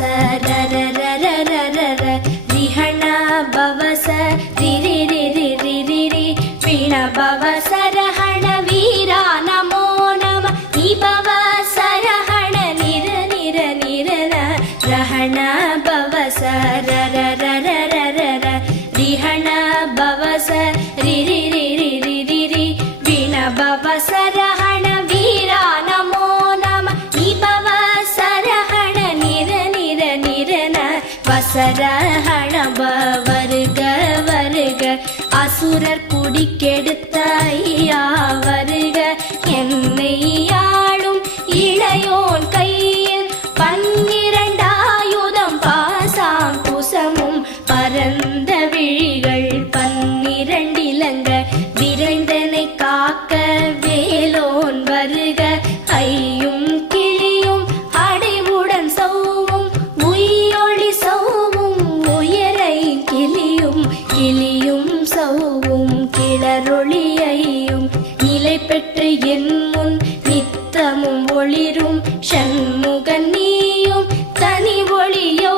ர ர ர ர ர ர ர ரிஹண பவச ரி ரி ரி ரி ரி ரி ரி வீண பவச ரஹண வீரா நமோ நம நிபவ சரஹண நிர நிர நிரன ரஹண பவச ர ர ர ர ர ர ர ரிஹண பவச ரி ரி ரி ரி ரி ரி ரி வீண பவச ரஹண வீரா நமோ நம நிபவ சரஹண நிர நிர நிரன வசரஹண வருக வருக அசுரர் குடிக்கெடுத்த ஐயா வருக என்னை ஆளும் இளையோன் கையில் 12 ஆயுதம் பாசாம் குசமும் பரந்த விழிகள் 12 இலங்க விரைந்தனை காக்க வேலோன் வருக ஐயும் கிளியும் அடைவுடன் சௌவும் உயிரொளி சௌவும் உயரை கிளியும் கிளியும் சௌவும் கிளரொளியையும் நிலை பெற்று என் முன் நித்தமும் ஒளிரும் ஷண்முகன் நீயும் தனி ஒளியோ